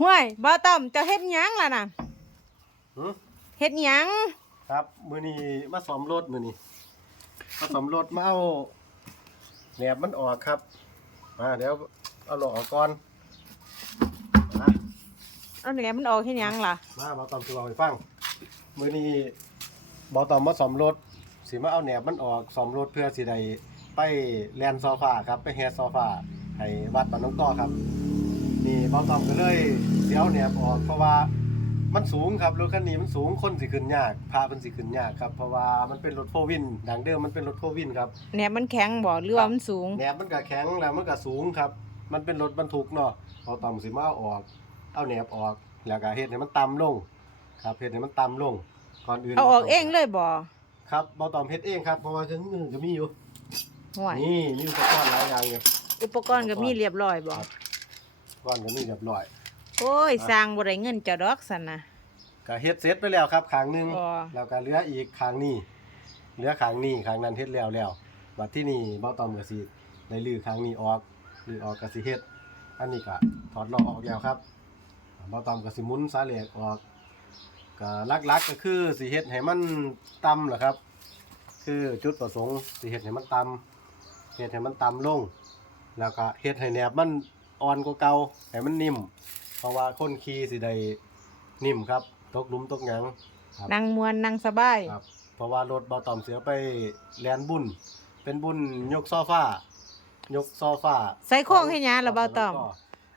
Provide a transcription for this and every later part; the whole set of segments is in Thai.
ห้วยบ่ต้อมเจะเฮ็ดหยังล่ะน่ะหือเฮ็ดหยังครับ มือนี้มาซ่อมรถมือนี้มาซ่อมรถมาเอาแหนบมันออกครับ มาเดี๋ยวเอาหลอกออกก่อนมาเอาแหนมันออกเฮ็ดหยังล่ะมาบอตอมคือเอาให้ฟังมือนี้บอตอมมาซ่อมรถสิมาเอาแหนบมันออกซ่อมรถเพื่อสิได้ไปแลนด์โซฟาครับ ไปแฮร์โซฟาให้วัดบ้านน้องต่อครับ นี่บอตอมก็เลยเสียเอาแหนบออกเพราะว่ามันสูงครับรถคันนี้มันสูงคนสิขึ้นยากพาเพิ่นสิขึ้นยากครับเพราะว่ามันเป็นรถโฟวินดังเดิมมันเป็นรถโฟวินครับแหนบมันแข็งบ่หรือว่ามันสูงแหนบมันก็แข็งแล้วมันก็สูงครับ มันเป็นรถบรรทุกเนาะบอตอมสิมาเอาออก เอาแหนบออกแล้วก็เฮ็ดให้มันต่ำลง ครับเฮ็ดให้มันต่ำลงก่อนอื่นเอาออกเองเลยบ่ครับบอตอมเฮ็ดเองครับเพราะว่าเครื่องมือก็มีอยู่ห่วยนี่มีอุปกรณ์หลายอย่างอยู่อุปกรณ์ก็มีเรียบร้อยบ่ครับ ก่อนก็มีเรียบร้อยโอ้ยสร้างบ่ได้เงินเจ้าดอกซั่นน่ะก็เฮ็ดเสร็จไปแล้วครับขางหนึงอ๋อ แล้วก็เหลืออีกขางนี้เหลือขางนี้ขางนั้นเฮ็ดแล้วแล้วบัดที่นี่บอตอมก็สิได้ลื้อขางนี้ออกลื้อออกก็สิเฮ็ดอันนี้ก็ถอดล้อออกแล้วครับบอตอมก็สิหมุนสายเหล็กออกก็หลักๆก็คือสิเฮ็ดให้มันต่ำแหละครับ คือจุดประสงค์สิเฮ็ดให้มันต่ำเฮ็ดให้มันต่ำลง แล้วก็เฮ็ดให้แหนบมัน อ่อนกว่าเก่าให้มันนิ่ม เพราะว่าคนขี่สิได้นิ่มครับ ตกหลุมตกหยังครับนั่งมวนนั่งสบาย ครับ เพราะว่ารถเบาต่อมเสียไปแลนบุญเป็นบุญยกโซฟายกโซฟาใส่โค้งให้หยังล่ะเบาต้อม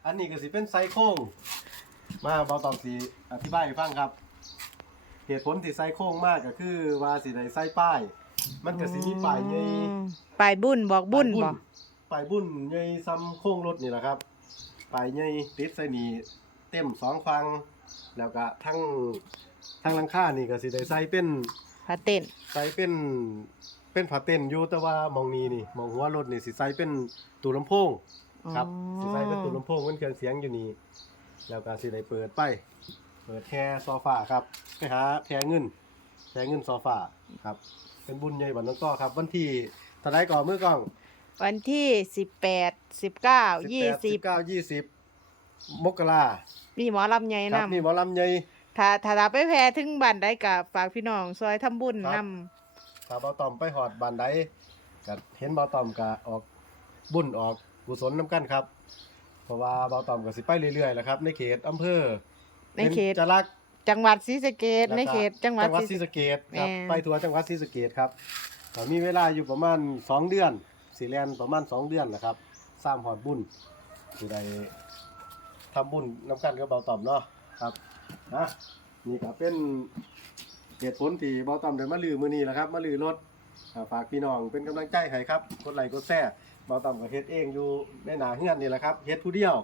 อันนี้ก็สิเป็นไซโค้งมาเบาต่อมสิอธิบายให้ฟังครับ เหตุผลที่ไซโค้งมากก็คือว่าสิได้ไซป้าย มันก็สิมีป้ายใหญ่ อืมป้ายบุญบอกบุญบ่ป้ายบุญใหญ่ซ้ำโค้งรถนี่แหละครับ ป้ายใหญ่ติดใส่นี่เต็มสองฟัง แล้วก็ทั้งทั้งหลังคานี่ก็สิได้ใส่เป็นพาเต้นใส่เป็นเป็นผ้าเต้นอยู่แต่ว่ามองนี้นี่มองหัวรถนี่สิใส่เป็นตู้ลำโพง ครับสิใส่เป็นตู้ลำโพงเป็นเครื่องเสียงอยู่นี่แล้วก็สิได้เปิดไป เปิดแค่โซฟาครับไปหาแทเงินแทเงินโซฟาครับ เป็นบุญใหญ่บันน้องต้อครับ วันที่ตอนไหนก่อนมือกล้อง วันที่สิบแปดสิบเก้ายี่สิบเก้ายี่สิบมกรามีหมอลำใหญ่ครับนำนี่หมอลำใหญ่ ถ้าถ้าเราไปแพรถึงบ้านได้กับฝากพี่น้องซอยทำบุญครันบถ้าเบาตอมไปหอดบานใดก็เห็นเบาตอมก็ออกบุญออกกุศลน้ำกันครับ เพราะว่าเบาตอมก็สิไปเรื่อยๆแหละครับ ในเขตอำเภอำในเขตจรักษ์จังหวัดศรีสะเกษแล้วก็ในเขต จังหวัดศรีสะเกษครับแม่นไปทัวร์จังหวัดศรีสะเกษครับก็มีเวลาอยู่ประมาณสองเดือน สีแลนประมาณสองเดือนนะครับสร้างหอดบุญสิได้ทำบุญน้ำกันกับเบาตอมเนาะครับนะนี่ก็เป็นเหตุผลที่เบาตอมเดินมาลือมือนี้แหละครับ มาลือรถอ่าฝากพี่น้องเป็นกำลังใจให้ครับกดไลค์กดแชร์เบาตอมก็เฮ็ดเองอยู่ในหนาเฮือนนี่แหละครับเฮ็ดผู้เดียว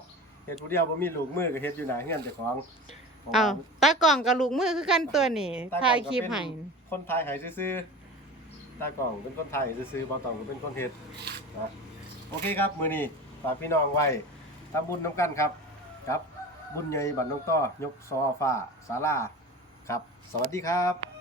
เฮ็ดผู้เดียวบ่มีลูกมือก็เฮ็ดอยู่หนาเฮือนเจ้าของเพราะอ้าวว่าตากล่องกับลูกมือคือกันตัวนี่ตากล้องถ่ายก็คลิปเป็นให้ คนไทยให้ซื่อๆ ตากล่องเป็นคนไทยซื้อๆบ่ตองเป็นคนเฮ็ดนะโอเคครับมื้อนี้ฝากพี่น้องไว้ทำบุญน้ำกันครับครับ บุญใหญ่บันน้องต้อยกซอฟ้าศาลาครับ สวัสดีครับ